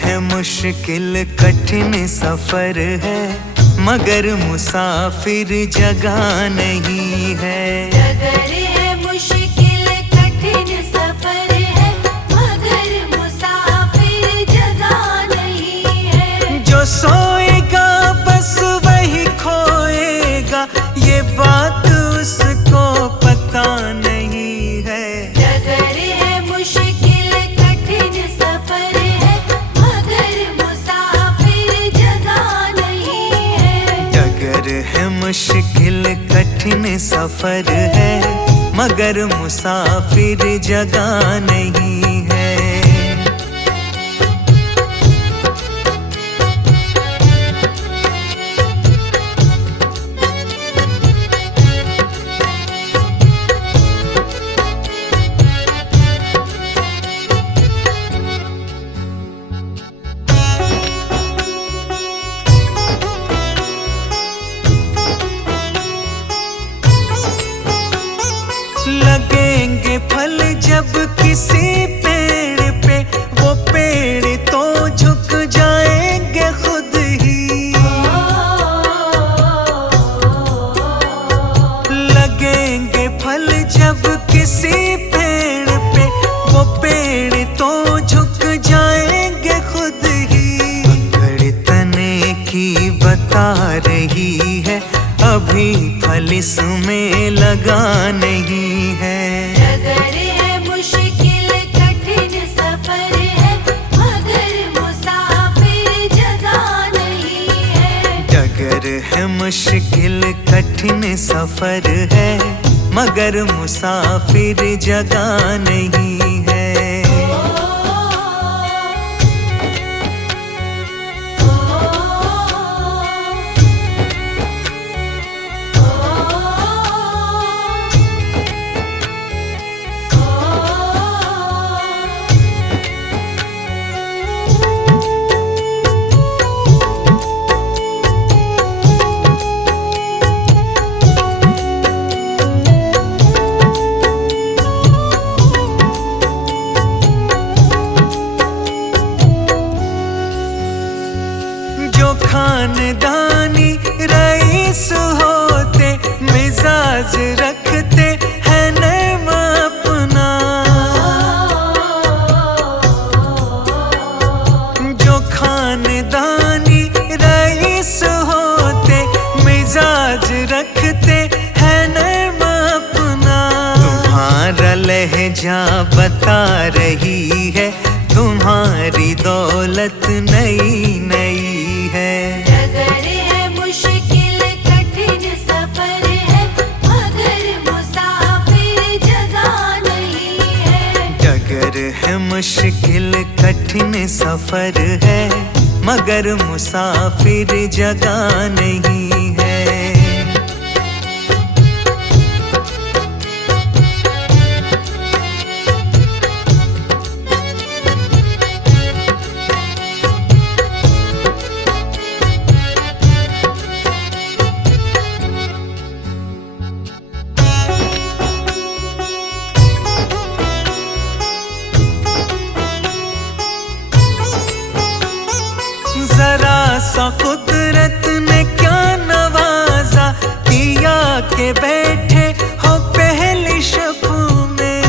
है मुश्किल कठिन सफर है, मगर मुसाफिर जगह नहीं है। डगर है मुश्किल कठिन सफर है, मगर मुसाफिर जगह नहीं है। जो सोएगा बस वही खोएगा, ये बात उसको पता नहीं है। डगर है मुश्किल कठिन सफर है, मगर मुसाफिर जगह नहीं है। डगर है मुश्किल कठिन सफर है, मगर मुसाफिर जगह नहीं है। लगेंगे फल जब किसी पेड़ पे, वो पेड़ तो झुक जाएंगे खुद ही। लगेंगे फल जब किसी पेड़ पे, वो पेड़ तो झुक जाएंगे खुद ही। अकड़ तने की बता रही है, अभी फल इसमें लगा नहीं है। डगर है मुश्किल कठिन सफर है, मगर मुसाफिर जगह नहीं है। डगर है मुश्किल कठिन सफर है, मगर मुसाफिर जगह नहीं है। खानदानी रईस होते, मिजाज रखते हैं नर्म अपना। जो खानदानी रईस होते, मिजाज रखते हैं नर्म अपना। तुम्हारा लहजा बता रही है, तुम्हारी दौलत नई नई है। डगर है मुश्किल कठिन सफर है, मगर मुसाफिर जगह नहीं है। डगर है मुश्किल कठिन सफर है, मगर मुसाफिर जगह नहीं है। जरा सा कुदरत ने क्या नवाजा, दिया के बैठे हो पहली शब में।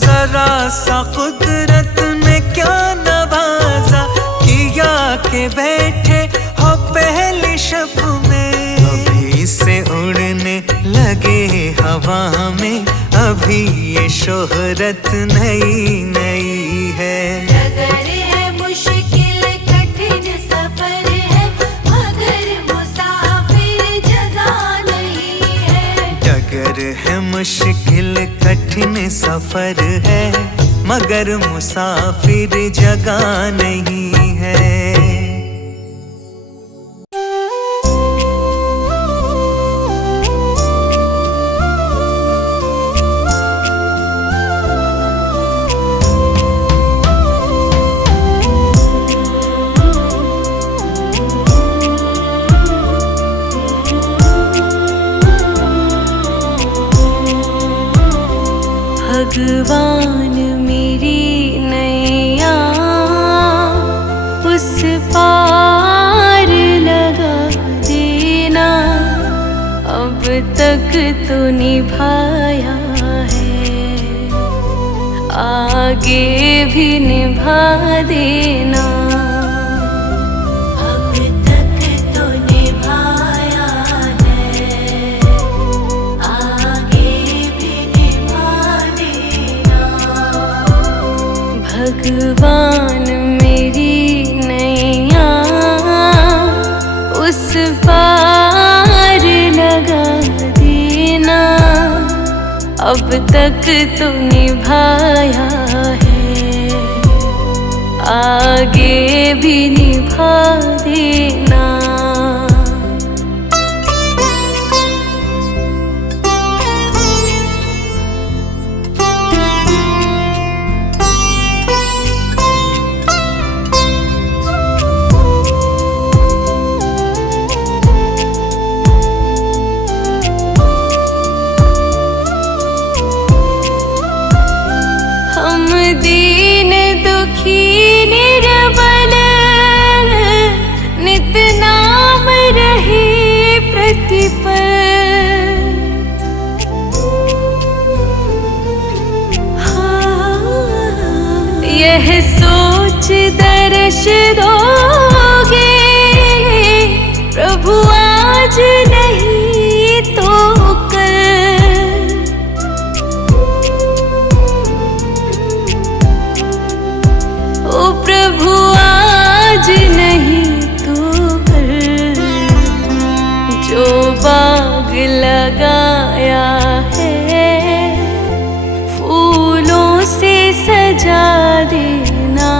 जरा सा कुदरत ने क्या नवाजा, किया के बैठे हो पहली शब में। अभी से उड़ने लगे हवा में, अभी ये शोहरत नई नई है। डगर है मुश्किल कठिन सफर है, मगर मुसाफिर जगह नहीं है। डगर है मुश्किल कठिन सफर है, मगर मुसाफिर जगह नहीं है। भगवान तक तो निभाया है, आगे भी निभा देना। अब तक तो निभाया है, आगे भी निभा देना। भगवान मेरी नैया उस पार लगा देना। अब तक तो निभाया है, आगे भी निभा देना। हम दीन दुखी निर्बल नित नाम रहे प्रतिपल। यह सोच दर्श दोगे प्रभु आज नहीं तो कल। ओ प्रभु आज नहीं तो कल, जो बाग लगाया है फूलों से सजा देना।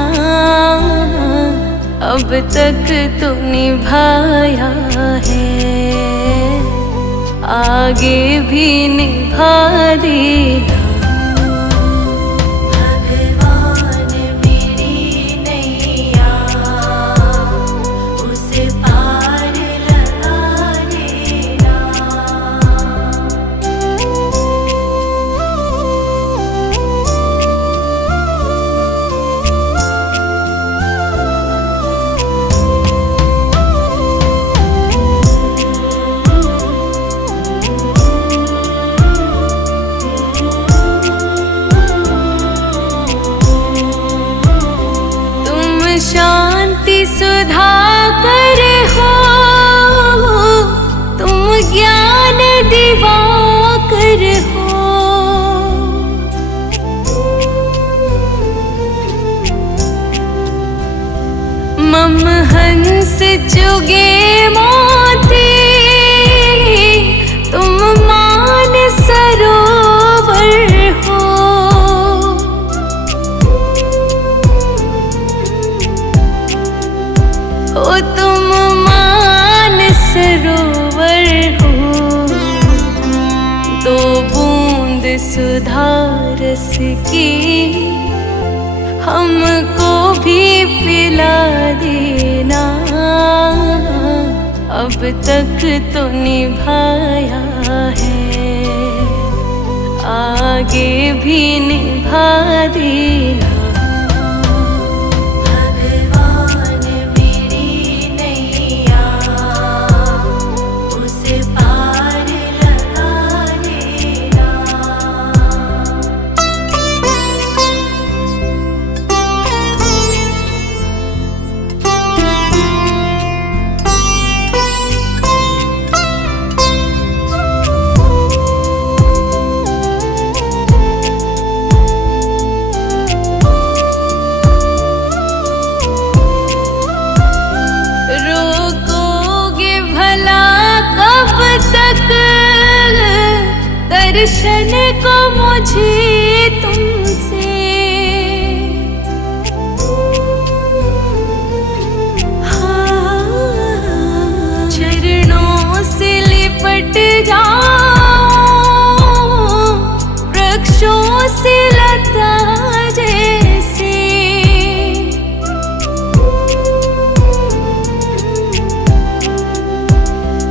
अब तक तो निभाया है, आगे भी निभा देना। भगवान मेरी नैया उस पार लगा देना। शांति सुधा कर हो, तुम ज्ञान दिवाकर हो। मम हंस चुगे मोती, तुम मान सरोवर हो। ओ तुम मान सरोवर हो, दो बूंद सुधा रस की हमको भी पिला देना। अब तक तो निभाया है, आगे भी निभा देना। भगवान मेरी नैया उस पार लगा देना। दर्शन को मुझे तुमसे, चरणों से लिपट जाओ वृक्षों से लता जैसे।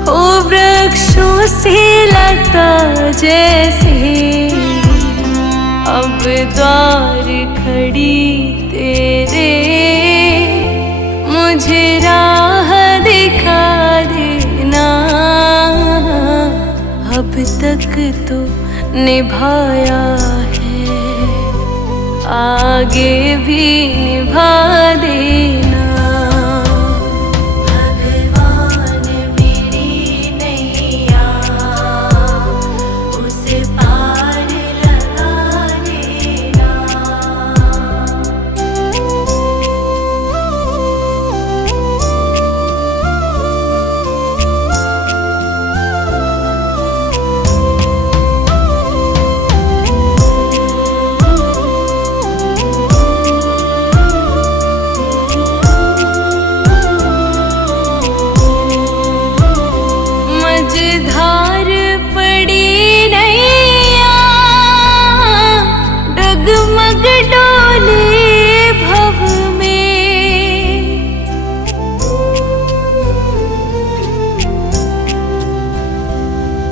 ओ वृक्षों से लता जैसे, अब द्वार खड़ी तेरे, मुझे राह दिखा देना। अब तक तो निभाया है, आगे भी निभा देना। भगवान मेरी नैया उसे पार लगा देना। मझधार पड़ी नैया, डगमग डोले भव में।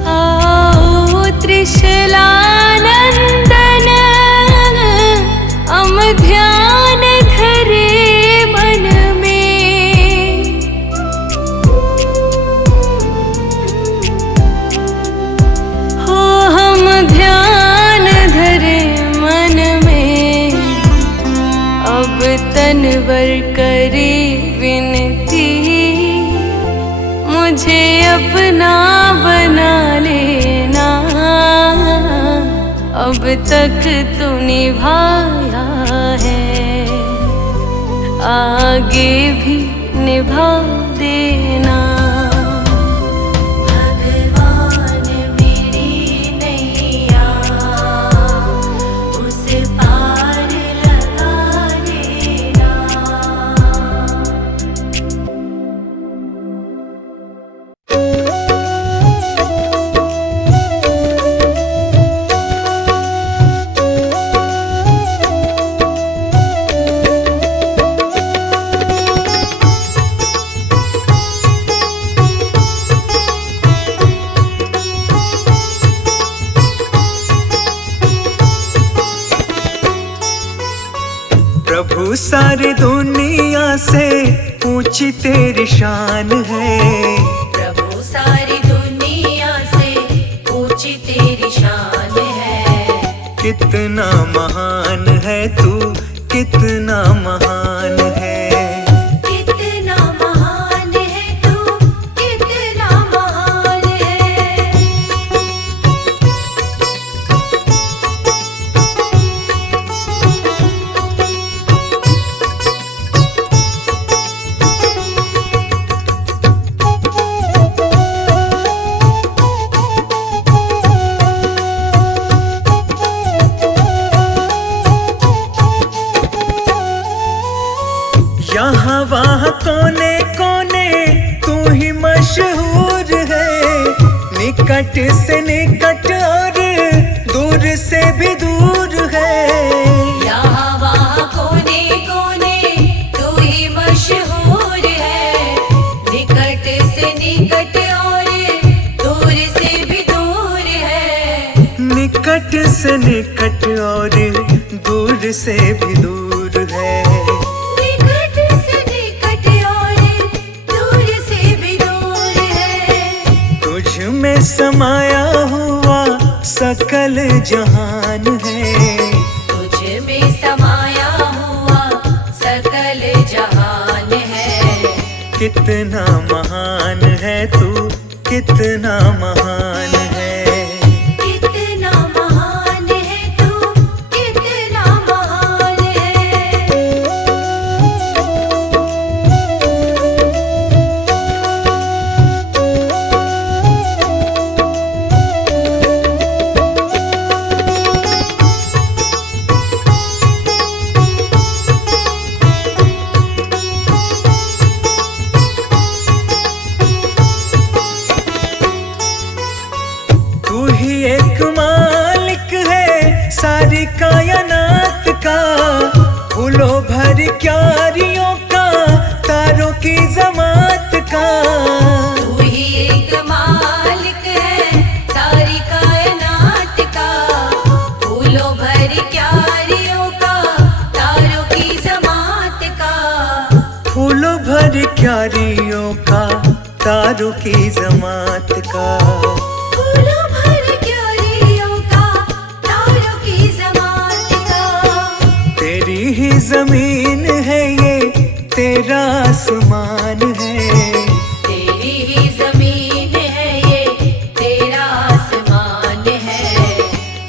आओ त्रिशलानंदन, हम ध्यान धरे मन में। हो हम ध्यान धरे मन में, अब तनवर करे विनती, मुझे अपना बना लेना। अब तक तो निभाया है, आगे भी निभा देना। भगवान मेरी नैया उसे पार लगा देना। प्रभु सारी दुनिया से ऊंची तेरी शान है। प्रभु सारी दुनिया से ऊंची तेरी शान है। कितना महान है तू, कितना महान है। कितना महान है तू, कितना महान है। यहाँ वहाँ कोने कोने तू ही मशहूर है। निकट से निकट और दूर से भी दूर है। यहाँ वहाँ कोने कोने तू ही मशहूर है। निकट से निकट और दूर से भी दूर है। निकट से निकट और दूर से भी दूर है। निकट से निकट और दूर से भी दूर है। तुझ में समाया हुआ सकल जहान है। तुझ में समाया हुआ सकल जहान है। कितना महान है तू, कितना महान है। कितना महान है तू, कितना महान है। तू ही एक मालिक है सारी कायनात का। फूलों भर क्यारियों का, तारों की जमात का। तू ही एक मालिक है सारी कायनात का। फूलों भर क्यारियों का, तारों की जमात का। फूलों भर क्यारियों का, तारों की जमात का। फूलों जमीन है, ये तेरा आसमान है। तेरी ही जमीन है, ये तेरा आसमान है।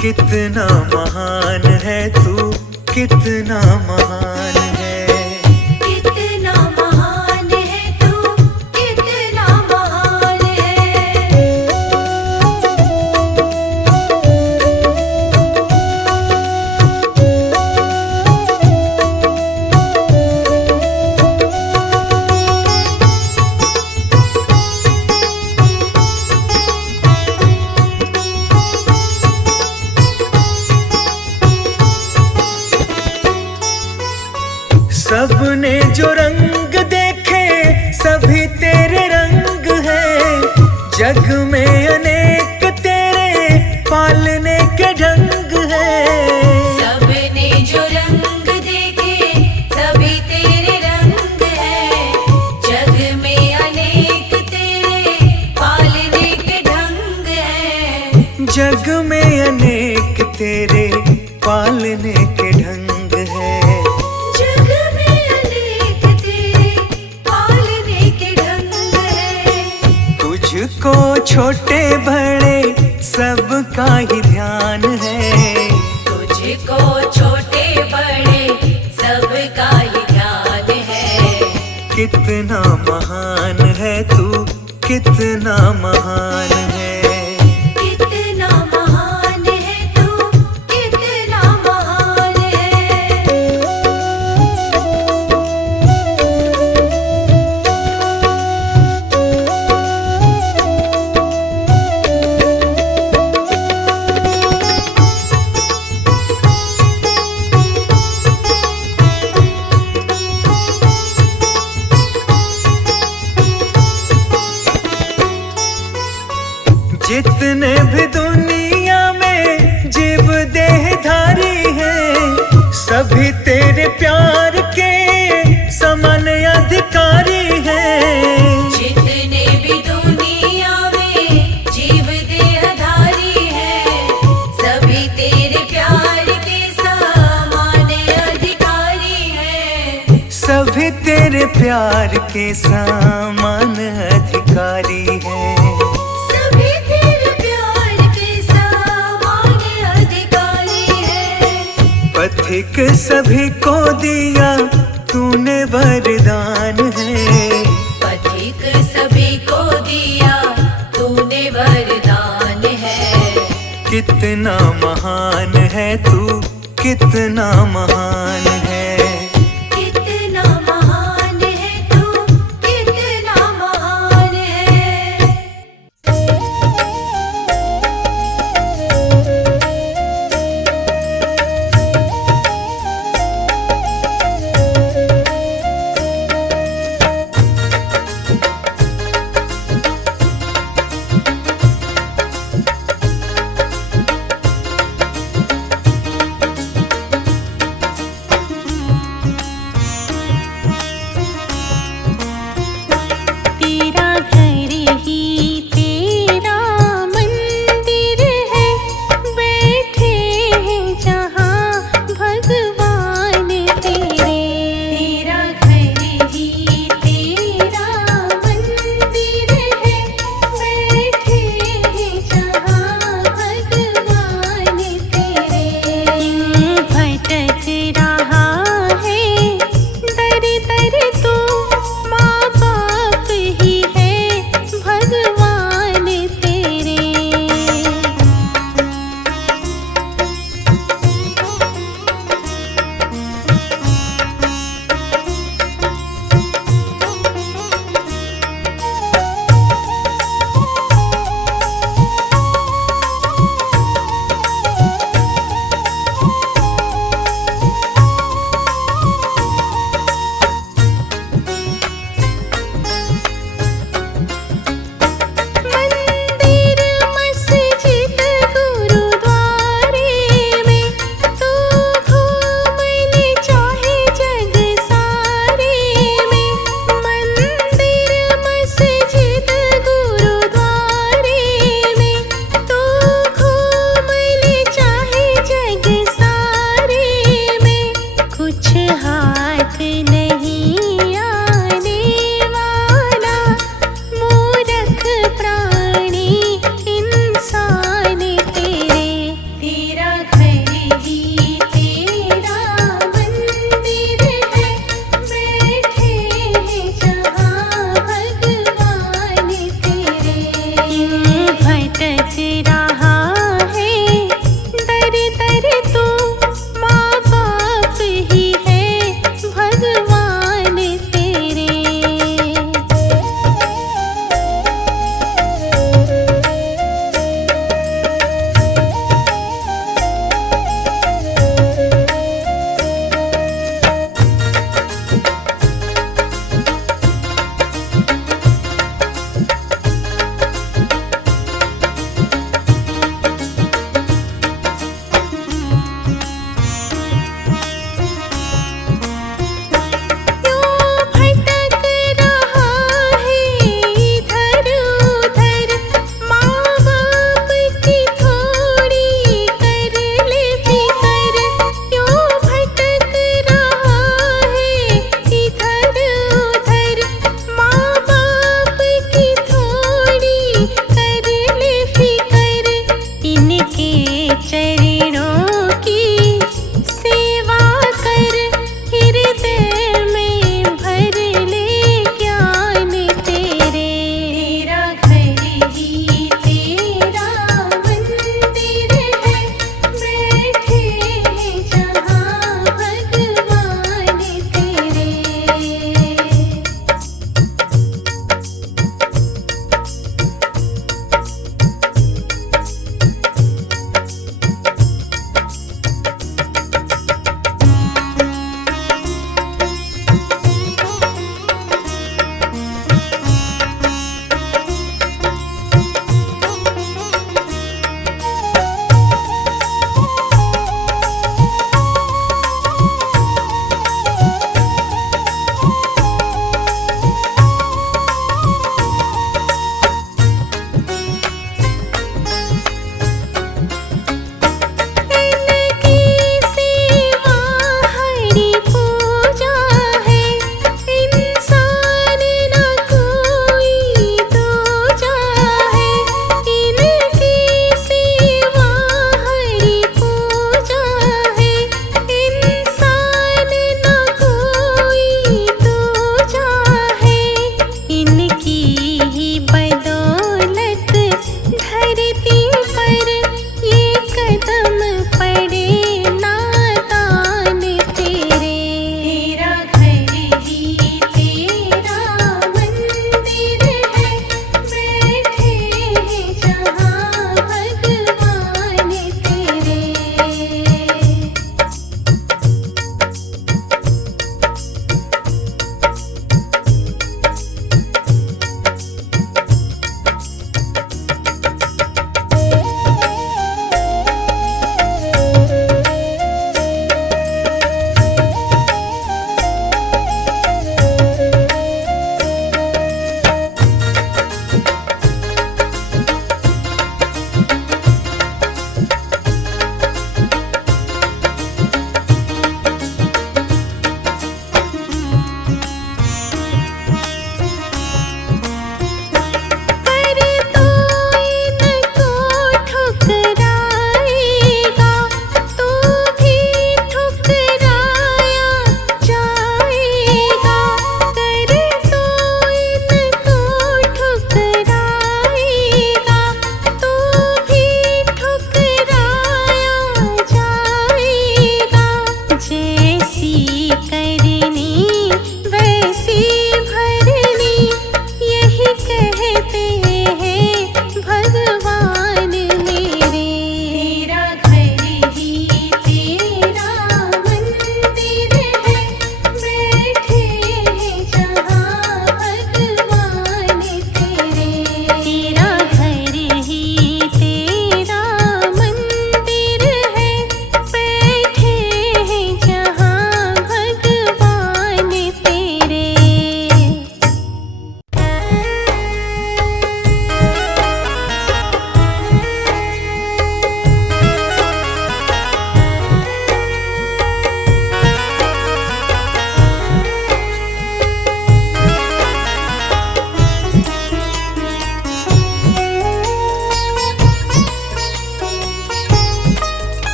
कितना महान है तू, कितना महान है। कितना महान है तू, कितना महान है। सबने जो रंग देखे सभी तेरे रंग है। जग में अनेक तेरे पालने के ढंग है। सबने जो रंग देखे सभी तेरे रंग है। जग में अनेक तेरे पालने के ढंग है। जग में अनेक तेरे पालने के ढंग है। जग में अनेक तेरे पालने के ढंग है। तुझको छोटे बड़े सबका ही ध्यान है। तुझको छोटे बड़े सबका ही ध्यान है। कितना महान है तू, कितना महान है। कितना महान है तू, कितना महान है। जितने भी दुनिया में जीव देहधारी हैं, सभी तेरे प्यार के समान अधिकारी हैं। जितने भी दुनिया में जीव देहधारी हैं, सभी तेरे प्यार के समान अधिकारी हैं। सभी तेरे प्यार के समान अधिकारी हैं। सभी तेरे प्यार के समान अधिकारी हैं। पथिक सभी को दिया तूने वरदान है। पथिक सभी को दिया तूने वरदान है। कितना महान है तू, कितना महान है। कितना महान है तू, कितना महान है।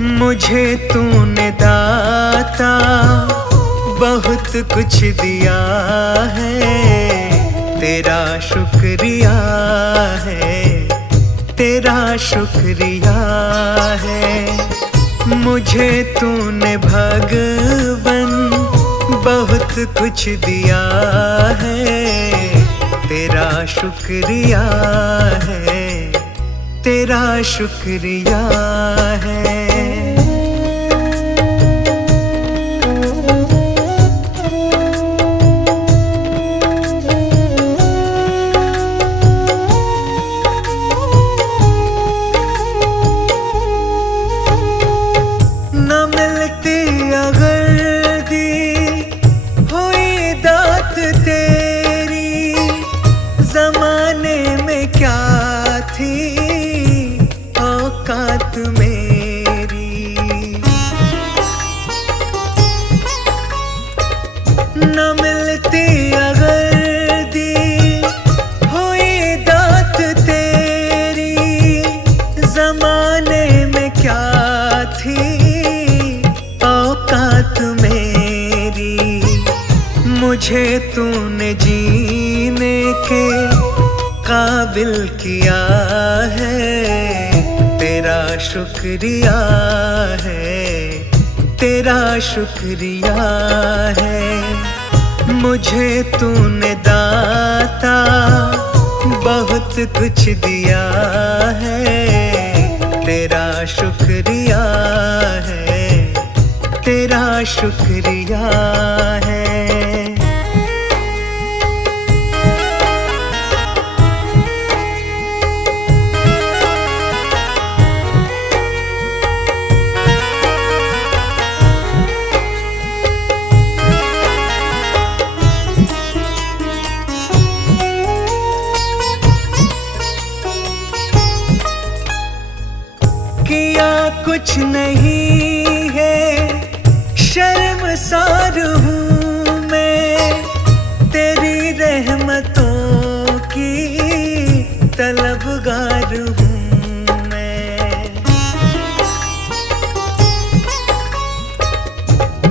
मुझे तूने दाता बहुत कुछ दिया है, तेरा शुक्रिया है, तेरा शुक्रिया है। मुझे तूने भगवन बहुत कुछ दिया है, तेरा शुक्रिया है, तेरा शुक्रिया है। मुझे तूने जीने के काबिल किया है, तेरा शुक्रिया है, तेरा शुक्रिया है। मुझे तूने दाता बहुत कुछ दिया है, तेरा शुक्रिया है, तेरा शुक्रिया है। किया कुछ नहीं है, शर्मसार हूँ मैं, तेरी रहमतों की तलबगार हूँ मैं।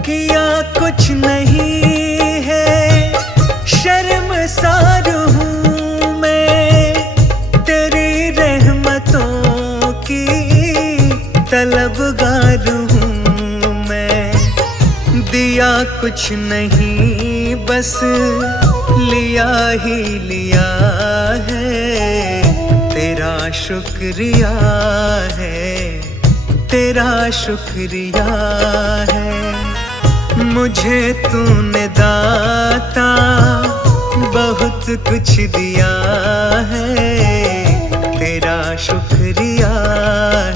किया कुछ नहीं है, शर्मसार हूँ मैं, तेरी रहमतों की तलबगार हूँ मैं। दिया कुछ नहीं बस लिया ही लिया है, तेरा शुक्रिया है, तेरा शुक्रिया है। मुझे तूने दाता बहुत कुछ दिया है, तेरा शुक्रिया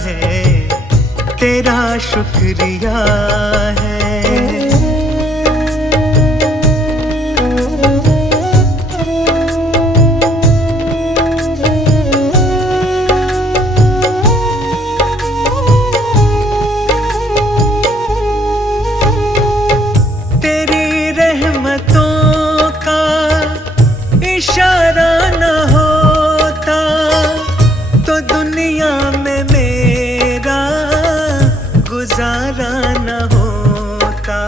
है, तेरा शुक्रिया है। तेरी रहमतों का इशारा न होता तो दुनिया में मेरा गुजारा न होता।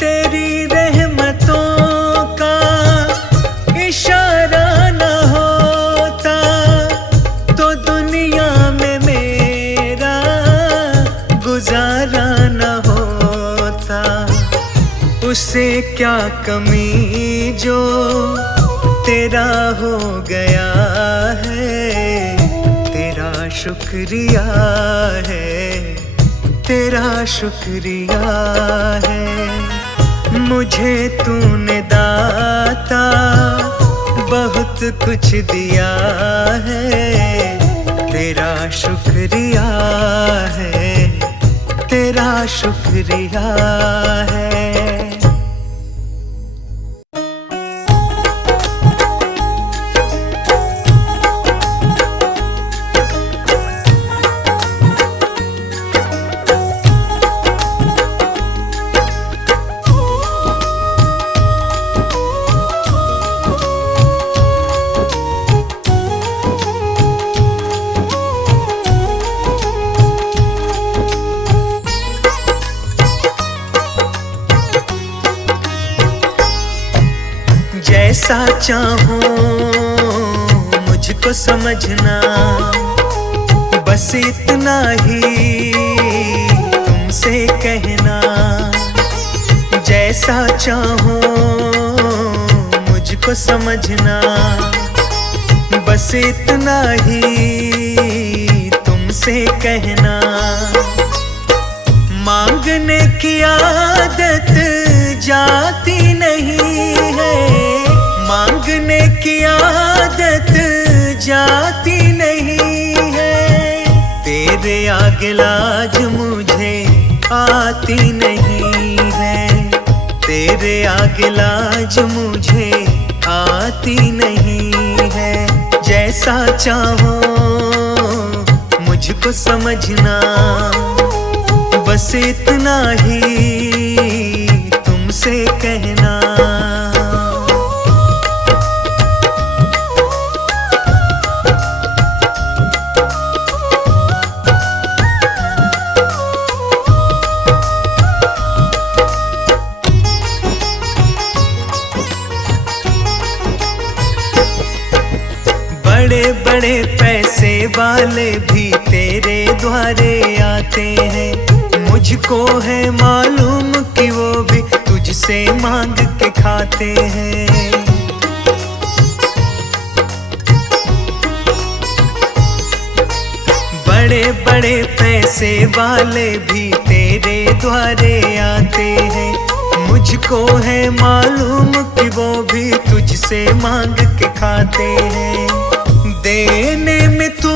तेरी रहमतों का इशारा न होता तो दुनिया में मेरा गुजारा न होता। उसे क्या कमी जो तेरा हो गया है, तेरा शुक्रिया है, तेरा शुक्रिया है। मुझे तूने दाता बहुत कुछ दिया है, तेरा शुक्रिया है, तेरा शुक्रिया है। जैसा चाहो मुझको समझना, बस इतना ही तुमसे कहना। जैसा चाहो मुझको समझना, बस इतना ही तुमसे कहना। मांगने की आदत जाती नहीं है, मांगने की आदत जाती नहीं है। तेरे आगे लाज मुझे आती नहीं है, तेरे आगे लाज मुझे आती नहीं है। जैसा चाहो मुझको समझना, बस इतना ही तुमसे कहना। बड़े बड़े पैसे वाले भी तेरे द्वारे आते हैं, मुझको है मालूम कि वो भी तुझसे मांग के खाते हैं। बड़े बड़े पैसे वाले भी तेरे द्वारे आते हैं, मुझको है मालूम कि वो भी तुझसे मांग के खाते हैं। देने में तू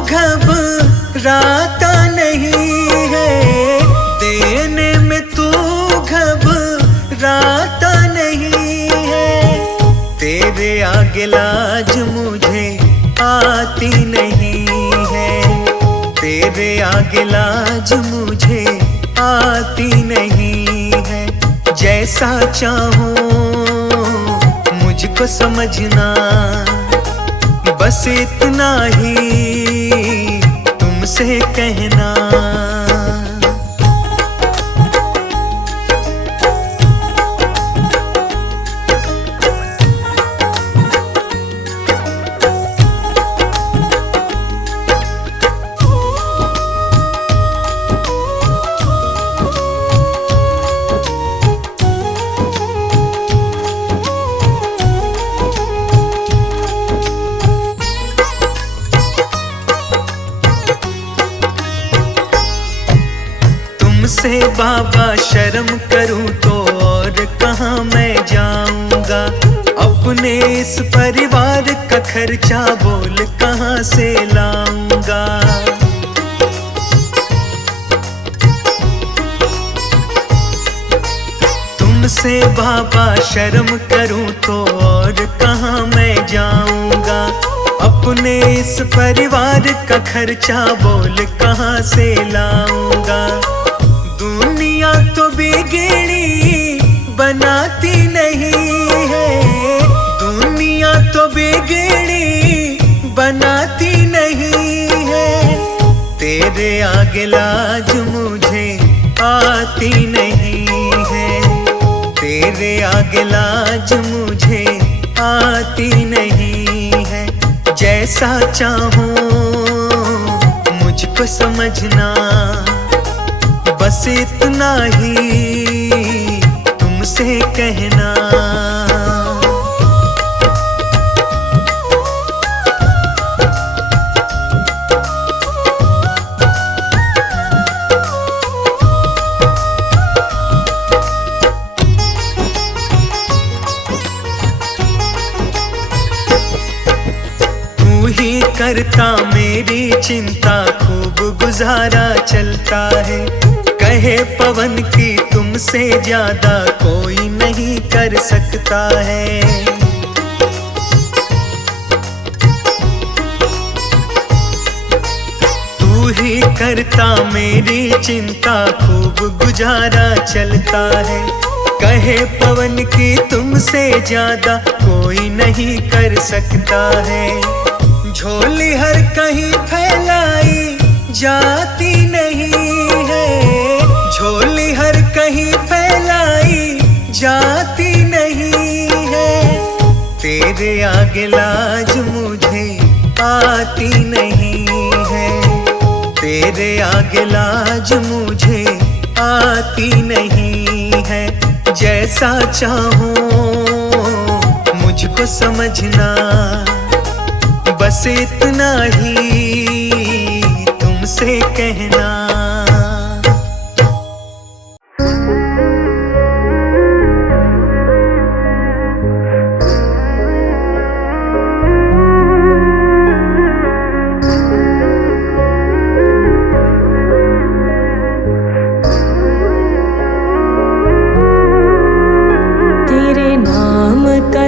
घबराता नहीं है, देने में तू घबराता नहीं है। तेरे आगे लाज मुझे आती नहीं है, तेरे आगे लाज मुझे आती नहीं है। जैसा चाहो मुझको समझना, बस इतना ही तुमसे कहना। तुमसे बाबा शर्म करूं तो और कहाँ मैं जाऊंगा। अपने इस परिवार का खर्चा बोल कहाँ से लाऊंगा। तुमसे बाबा शर्म करूं तो और कहाँ मैं जाऊंगा। अपने इस परिवार का खर्चा बोल कहाँ से लाऊंगा। दुनिया तो बिगड़ी बनाती नहीं है, दुनिया तो बिगड़ी बनाती नहीं है। तेरे आगे लाज मुझे आती नहीं है, तेरे आगे लाज मुझे आती नहीं है। जैसा चाहो मुझको समझना, बस इतना ही तुमसे कहना। तू ही करता मेरी चिंता, खूब गुजारा चलता है। कहे पवन की तुमसे ज्यादा कोई नहीं कर सकता है। तू ही करता मेरी चिंता, खूब गुजारा चलता है। कहे पवन की तुमसे ज्यादा कोई नहीं कर सकता है। झोली हर कहीं फैलाई जाती नहीं है, झोली हर कहीं फैलाई जाती नहीं है। तेरे आगे लाज मुझे आती नहीं है, तेरे आगे लाज मुझे आती नहीं है। जैसा चाहूं मुझको समझना, बस इतना ही तुमसे कहना।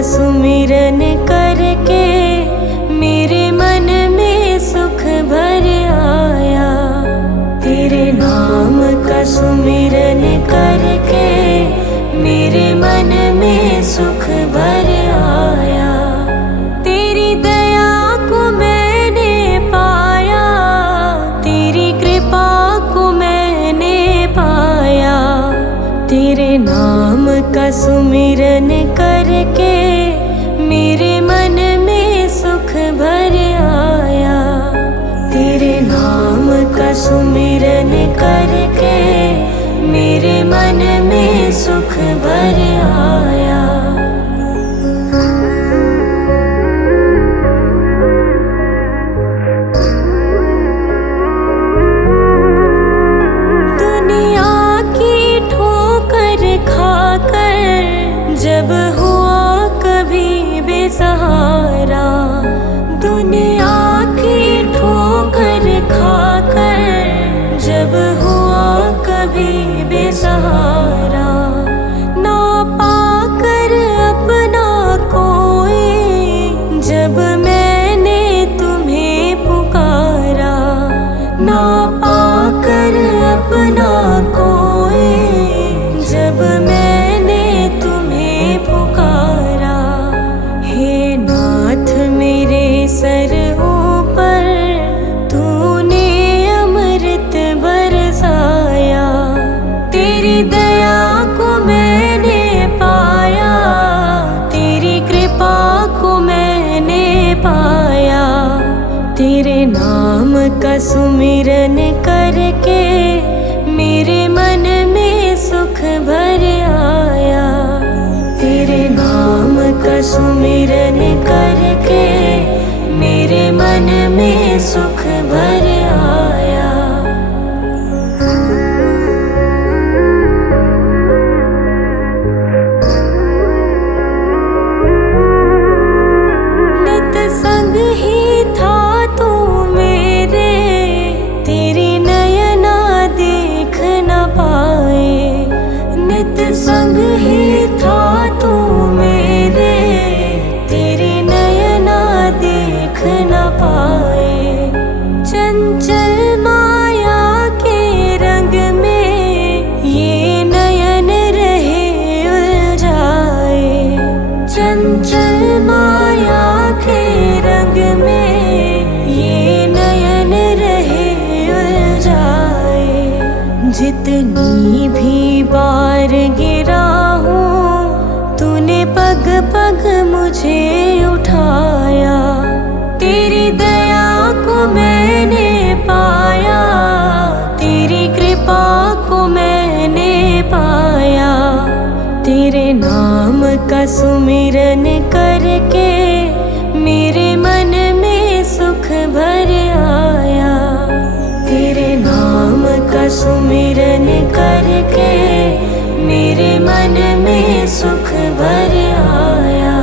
सुमिरन करके मेरे मन में सुख भर आया, तेरे नाम का सुमिरन करके मेरे मन में सुख भर आया। तेरी दया को मैंने पाया, तेरी कृपा को मैंने पाया। तेरे नाम का सुमिरन करके मेरे मन में सुख भर आया, तेरे नाम का सुमिरन करके मेरे मन में सुख भर आया। दुनिया की ठोकर खाकर जब हुआ कभी बेसहारा, दुनिया की ठोकर खाकर जब हुआ कभी बेसहारा, ना पाकर अपना कोई जब मैंने तुम्हें पुकारा, ना पाकर अपना कोई जब मैंने तुम्हें पुकारा। हे नाथ मेरे सर ऊपर तूने अमृत बरसाया, तेरी दया को मैंने पाया, तेरी कृपा को मैंने पाया। तेरे नाम का सुमिरन करके मेरे मन में सुख भर आया, तेरे नाम का सुमिरन करके मेरे मन में सुख भर आया। नित संग ही था तू मेरे, तेरी नयना देख न पाए। नित संग ही था तू मेरे, तेरी नयना देख न पाए। चंचल माया के रंग में ये नयन रहे उलझाए, चंचल माया के रंग में ये नयन रहे उलझाए। जितनी भी बार गिरा हूँ तूने पग पग मुझे उठाया, तेरी दया को मैंने पाया, तेरी कृपा को मैंने पाया। तेरे नाम का सुमिरन करके मेरे मन में सुख भर आया, तेरे नाम का सुमिरन करके मेरे मन में सुख भर आया।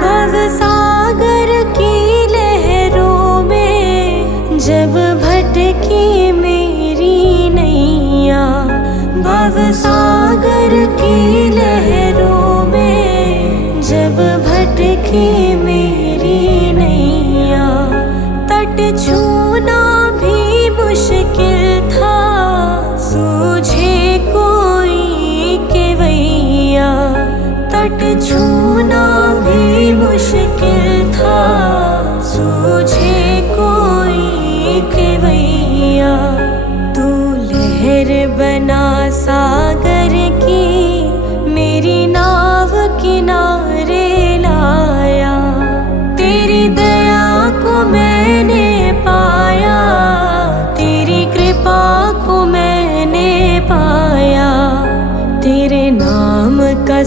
भव सागर की लहरों में जब भटकी मेरी नैया, भव सागर की लहरों में जब भटकी मेरी नैया, तट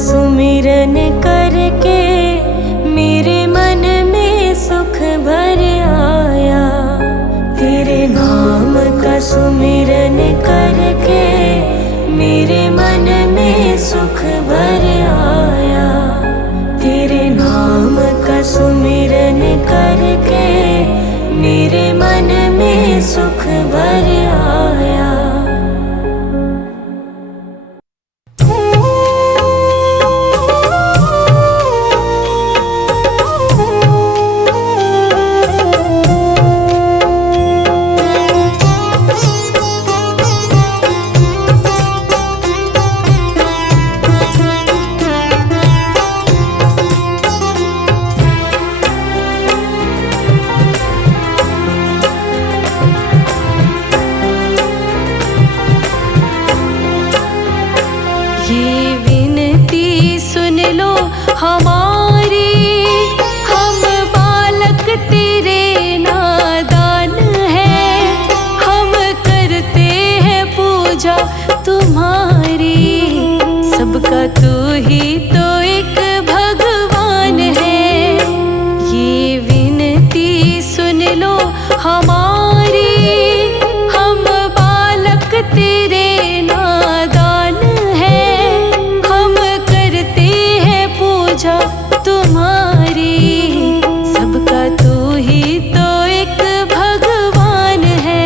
सुमिरन करके मेरे मन में सुख भर आया। तेरे नाम का सुमिरन करके मेरे मन में सुख भर आया। तेरे नाम का सुमिरन करके मेरे मन में सुख भर आया। ये विनती सुन लो हमारी, हम बालक तेरे नादान हैं। हम करते हैं पूजा तुम्हारी, सबका तू ही तो एक भगवान है। ये विनती सुन लो हमारी, हम बालक तेरे नादान हैं। हम करते हैं पूजा तुम्हारी, सबका तू ही तो एक भगवान है।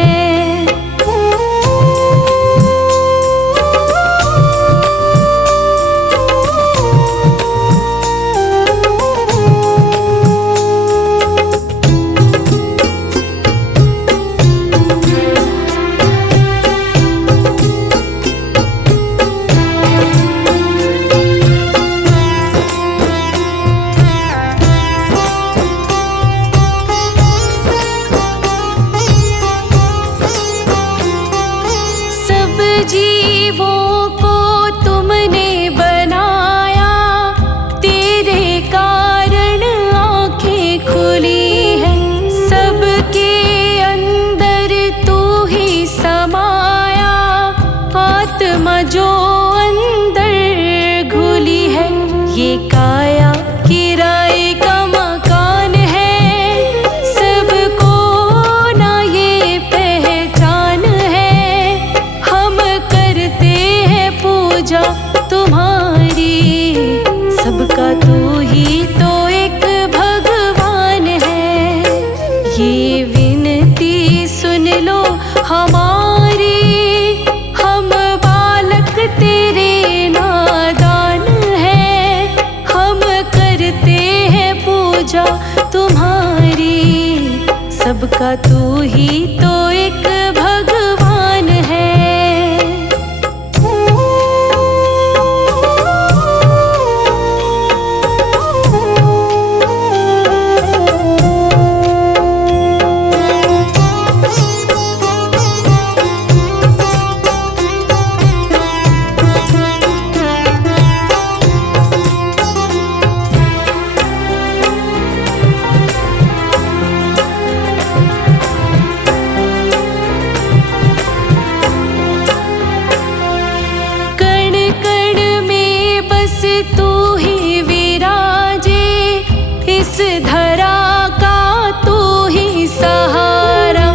सब जीवों को तुमने बनाया, तेरे कारण आँखें खुली हैं। सबके अंदर तू ही समाया, आत्मा जो अंदर घुली है। ये काया किराए का मकान है, सबको ना ये पहचान है। हम करते हैं पूजा तुम्हारी, सबका तू ही तो एक भगवान है। ये विनती सुन लो हमारी, हम बालक तेरे नादान हैं। हम करते हैं पूजा तुम्हारी, सबका तू ही तो एक भगवान है। कण कण में बस तू ही विराजे, इस धरा का तू ही सहारा।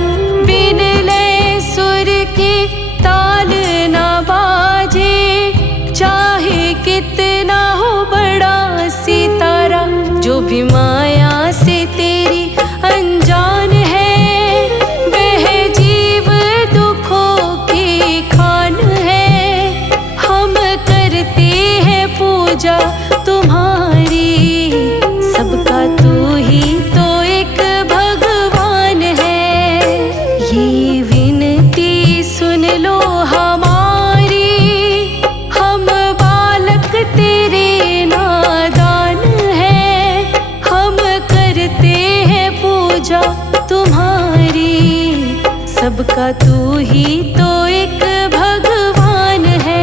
बिन लय सुर के ताल ना बाजे, चाहे कितना हो बड़ा सितारा। जो भी माया से तेरी अनजान है, वह जीव दुखों की खान है। हम करते हैं पूजा तुम्हारी, सबका तू ही तो एक भगवान है। ये विनती सुन लो हमारी, हम बालक तेरे नादान हैं। हम करते हैं पूजा तुम्हारी, सबका तू ही तो एक भगवान है।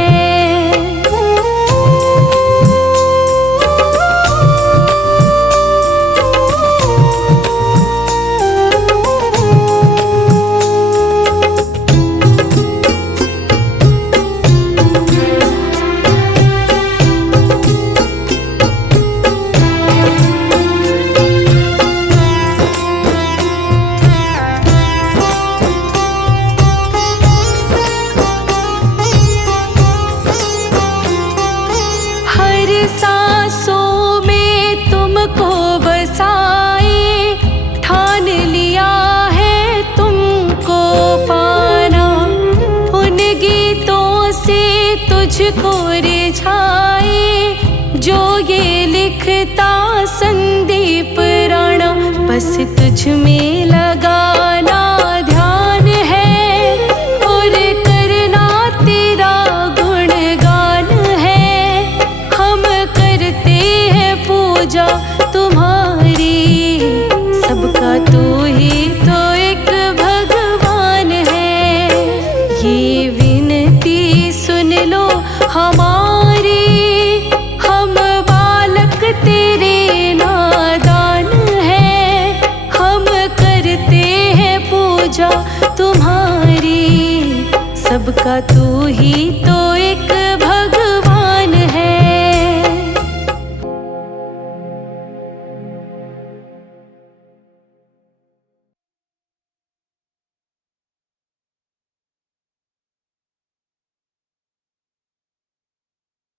मुझको रिझाए। जो ये लिखता संदीप राणा, बस तुझ में लगाना ध्यान है और करना तेरा गुणगान है। हम करते हैं पूजा तुम्हारी, सबका तू ही तो एक भगवान है। ये विनती सुन लो हमारी, हम बालक तेरे नादान हैं। हम करते हैं पूजा तुम्हारी, सबका तू ही तो